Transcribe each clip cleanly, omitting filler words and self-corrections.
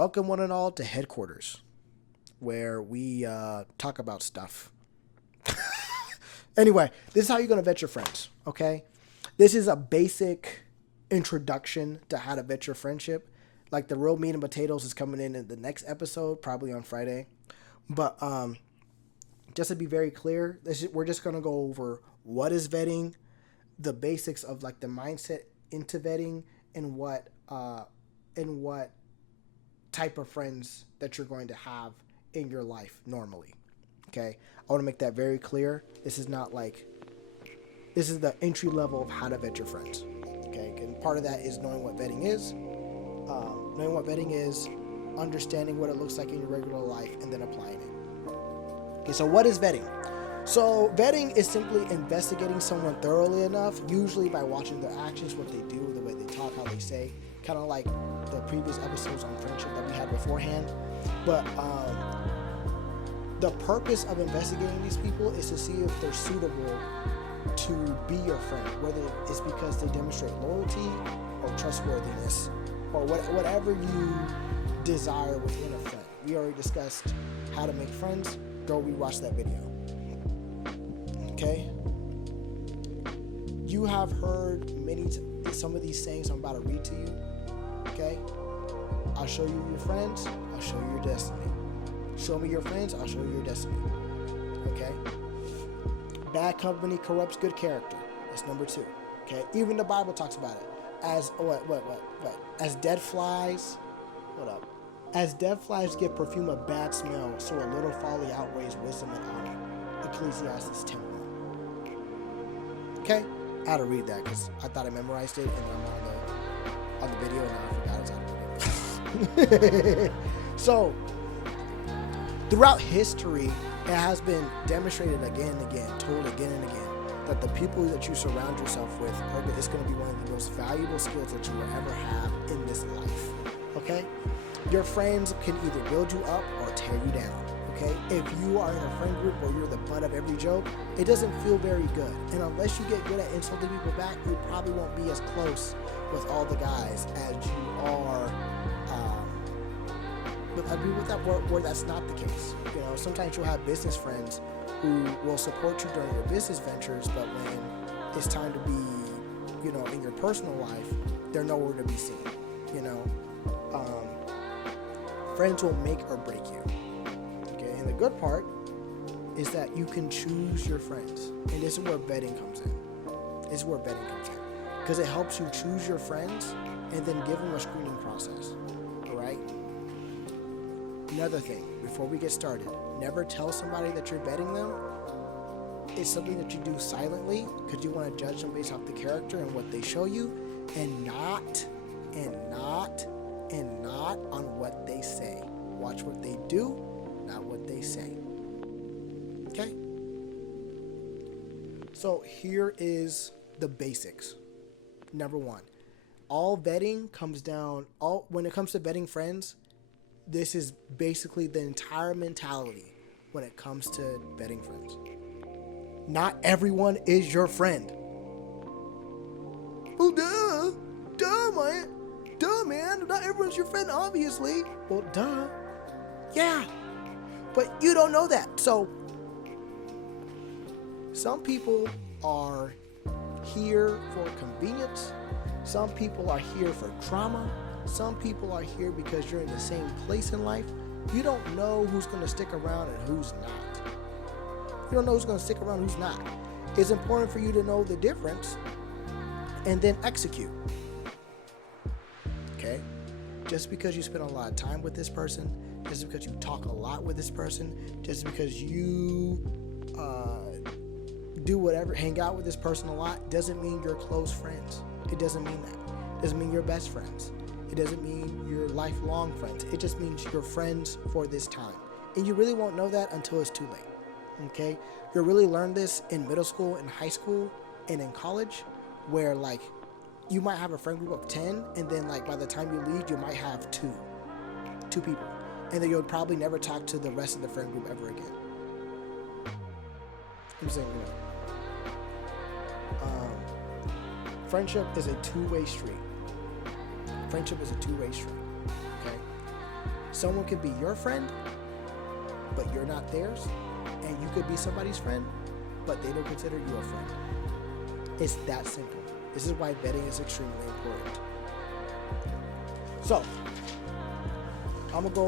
Welcome, one and all, to headquarters, where we talk about stuff. Anyway, this is how you're going to vet your friends, okay? This is a basic introduction to how to vet your friendship. Like, the real meat and potatoes is coming in the next episode, probably on Friday. But just to be very clear, we're just going to go over what is vetting, the basics of like the mindset into vetting, and what type of friends that you're going to have in your life normally. Okay, I want to make that very clear. This is the entry level of how to vet your friends. Okay, and part of that is knowing what vetting is. Understanding what it looks like in your regular life, and then applying it. Okay, so what is vetting? So vetting is simply investigating someone thoroughly enough, usually by watching their actions, what they do, the way they talk, how they say, kind of like the previous episodes on friendship that we had beforehand. But the purpose of investigating these people is to see if they're suitable to be your friend, whether it's because they demonstrate loyalty or trustworthiness or whatever you desire within a friend. We already discussed how to make friends. Go rewatch that video. Okay? You have heard some of these sayings I'm about to read to you. Okay? I'll show you your friends. I'll show you your destiny. Show me your friends. I'll show you your destiny. Okay? Bad company corrupts good character. That's number 2. Okay? Even the Bible talks about it. As dead flies. Hold up. As dead flies give perfume a bad smell, so a little folly outweighs wisdom and honor. Ecclesiastes 10:1. Okay? I had to read that because I thought I memorized it, and I'm on the video, and I forgot it's on the video. So, throughout history, it has been demonstrated again and again, told again and again, that the people that you surround yourself with is going to be one of the most valuable skills that you will ever have in this life. Okay? Your friends can either build you up or tear you down. Okay? If you are in a friend group where you're the butt of every joke, it doesn't feel very good. And unless you get good at insulting people back, you probably won't be as close with all the guys as you are. But I agree with that where that's not the case. You know, sometimes you'll have business friends who will support you during your business ventures, but when it's time to be, in your personal life, they're nowhere to be seen. Friends will make or break you. Okay, and the good part is that you can choose your friends, and this is where vetting comes in. Because it helps you choose your friends and then give them a screening process. All right. Another thing, before we get started, never tell somebody that you're vetting them. It's something that you do silently because you want to judge them based off the character and what they show you, and not on what they say. Watch what they do, not what they say. Okay? So here is the basics. Number 1, all vetting comes down, when it comes to vetting friends, this is basically the entire mentality when it comes to vetting friends. Not everyone is your friend. Well, duh, man. Not everyone's your friend, obviously. Well, duh. Yeah. But you don't know that. So, some people are here for convenience. Some people are here for trauma. Some people are here because you're in the same place in life. You don't know who's going to stick around and who's not. You don't know who's going to stick around and who's not. It's important for you to know the difference and then execute. Okay? Just because you spend a lot of time with this person, just because you talk a lot with this person, just because you do whatever, hang out with this person a lot, doesn't mean you're close friends. It doesn't mean that. It doesn't mean you're best friends. It doesn't mean you're lifelong friends. It just means you're friends for this time. And you really won't know that until it's too late. Okay? You'll really learn this in middle school, in high school, and in college, where you might have a friend group of 10, and then by the time you leave, you might have two people. And then you'll probably never talk to the rest of the friend group ever again. I'm saying, friendship is a two-way street. Okay? Someone could be your friend, but you're not theirs, and you could be somebody's friend, but they don't consider you a friend. It's that simple. This is why vetting is extremely important. So, I'm gonna go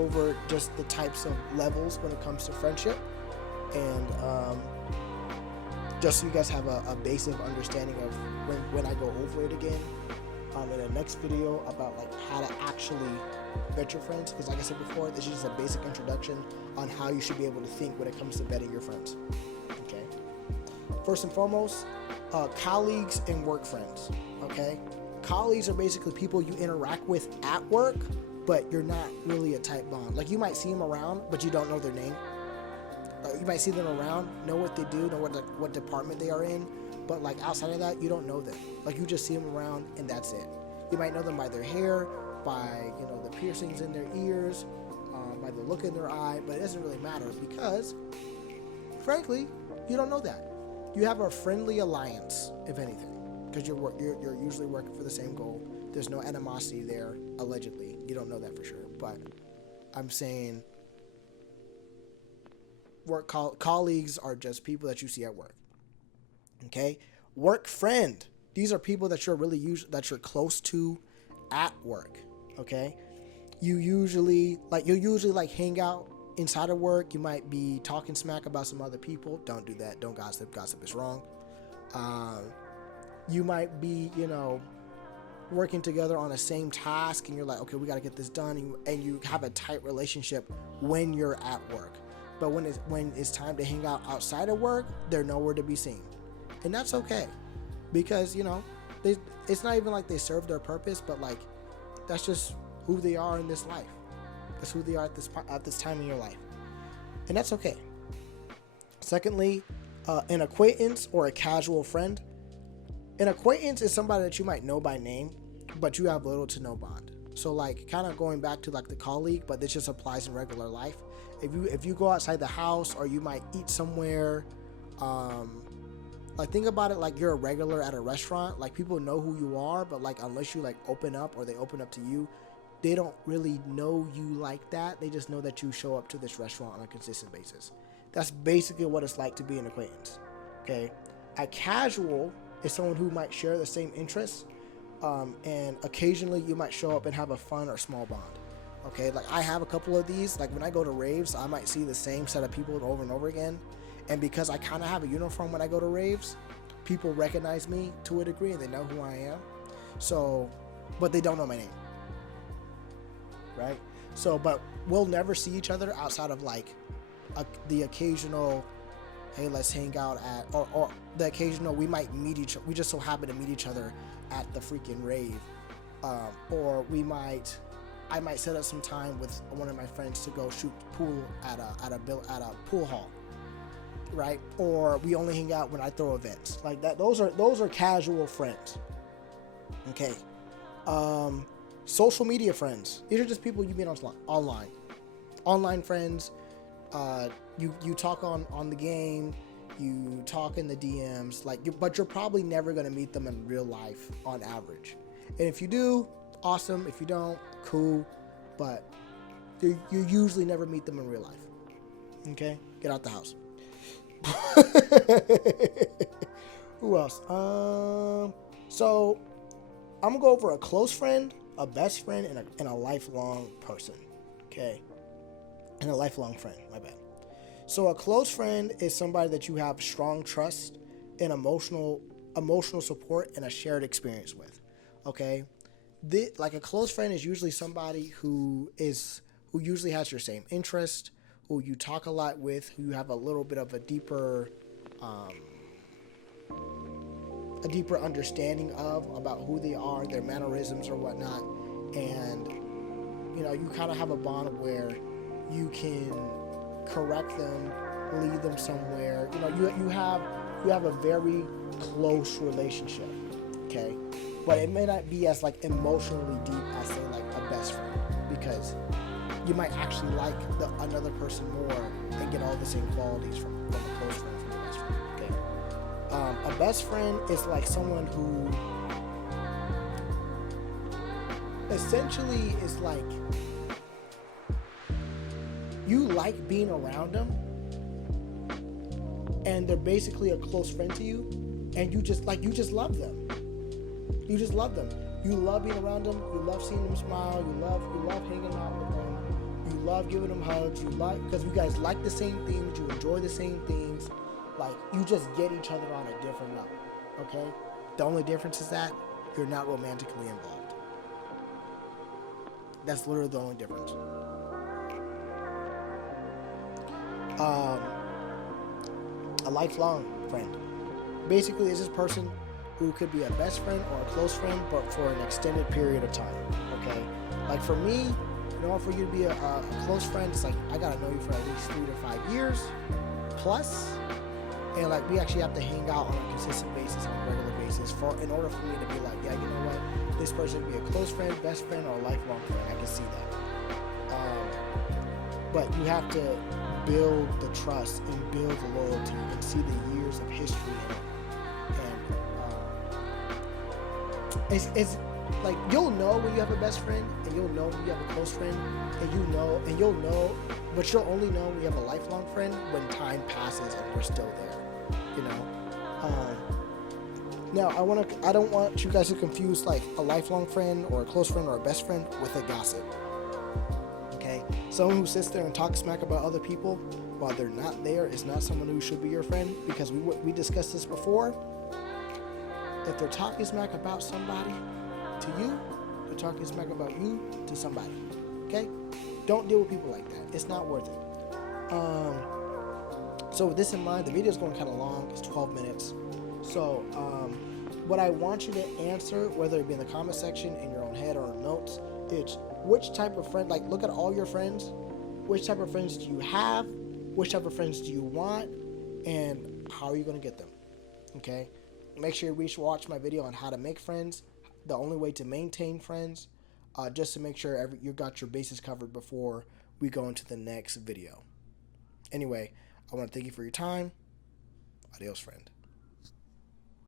over just the types of levels when it comes to friendship, and just so you guys have a basic understanding of when I go over it again in the next video about like how to actually vet your friends, because like I said before, this is just a basic introduction on how you should be able to think when it comes to vetting your friends. Okay, first and foremost, colleagues and work friends. Okay, colleagues are basically people you interact with at work, but you're not really a tight bond. Like, you might see them around, but you don't know their name. You might see them around, know what they do, know what department they are in, but like outside of that, you don't know them. Like, you just see them around and that's it. You might know them by their hair, by the piercings in their ears, by the look in their eye, but it doesn't really matter because, frankly, you don't know that. You have a friendly alliance, if anything, because you're usually working for the same goal. There's no animosity there, allegedly. You don't know that for sure, but I'm saying colleagues are just people that you see at work. Okay, work friend. These are people that that you're close to at work. Okay, you'll usually hang out inside of work. You might be talking smack about some other people. Don't do that. Don't gossip. Gossip is wrong. You might be, working together on the same task, and you're like, okay, we got to get this done, and you have a tight relationship when you're at work. But when it's time to hang out outside of work, they're nowhere to be seen, and that's okay, because it's not even like they serve their purpose, but like that's just who they are in this life. That's who they are at this time in your life, and that's okay. Secondly, an acquaintance or a casual friend. An acquaintance is somebody that you might know by name, but you have little to no bond. So like kind of going back to like the colleague, but this just applies in regular life. If you go outside the house, or you might eat somewhere, like think about it like you're a regular at a restaurant. Like, people know who you are, but like unless you like open up, or they open up to you, they don't really know you like that. They just know that you show up to this restaurant on a consistent basis. That's basically what it's like to be an acquaintance. Okay, a casual is someone who might share the same interests, and occasionally you might show up and have a fun or small bond. Okay, like I have a couple of these. Like when I go to raves, I might see the same set of people over and over again, and because I kind of have a uniform when I go to raves, people recognize me to a degree and they know who I am. So, but they don't know my name, right? So, but we'll never see each other outside of like the occasional, hey, let's hang out at, or the occasional, we might meet each other. We just so happen to meet each other at the freaking rave. Or I might set up some time with one of my friends to go shoot pool at a pool hall, right? Or we only hang out when I throw events like that. Those are casual friends. Okay. Social media friends. These are just people you meet online friends. You talk on the game, you talk in the DMs, but you're probably never going to meet them in real life on average. And if you do, awesome. If you don't, cool. But you usually never meet them in real life. Okay? Get out the house. Who else? So I'm going to go over a close friend, a best friend, and a lifelong person. Okay? And a lifelong friend, my bad. So a close friend is somebody that you have strong trust and emotional support and a shared experience with. Okay? Like a close friend is usually somebody who usually has your same interest, who you talk a lot with, who you have a little bit of a deeper understanding about who they are, their mannerisms or whatnot, and you kind of have a bond where you can correct them, lead them somewhere. You have a very close relationship, okay? But it may not be as like emotionally deep as say like a best friend, because you might actually like another person more and get all the same qualities from a close friend from a best friend. Okay. A best friend is like someone who essentially it's like you like being around them, and they're basically a close friend to you, and you just love them. You just love them. You love being around them. You love seeing them smile. You love hanging out with them. You love giving them hugs. You like, because you guys like the same things. You enjoy the same things. Like, you just get each other on a different level. Okay? The only difference is that you're not romantically involved. That's literally the only difference. A lifelong friend. Basically, is this person who could be a best friend or a close friend, but for an extended period of time. Okay? Like for me, in order for you to be a close friend, it's like I gotta know you for at least 3 to 5 years plus. And like we actually have to hang out on a consistent basis, on a regular basis, in order for me to be like, yeah, you know what, this person could be a close friend, best friend, or a lifelong friend. I can see that. But you have to build the trust and build the loyalty and see the years of history in it. And it's like you'll know when you have a best friend, and you'll know when you have a close friend, and you'll know, but you'll only know when you have a lifelong friend when time passes and we're still there. You know. Now I don't want you guys to confuse like a lifelong friend or a close friend or a best friend with a gossip. Okay, someone who sits there and talks smack about other people while they're not there is not someone who should be your friend, because we discussed this before. If they're talking smack about somebody to you, they're talking smack about you to somebody. Okay? Don't deal with people like that. It's not worth it. So with this in mind, the video is going kind of long. It's 12 minutes. So what I want you to answer, whether it be in the comment section, in your own head, or notes, it's which type of friend, like look at all your friends. Which type of friends do you have? Which type of friends do you want? And how are you going to get them? Okay? Make sure you watch my video on how to make friends, the only way to maintain friends, just to make sure you got your bases covered before we go into the next video. Anyway, I want to thank you for your time. Adios, friend.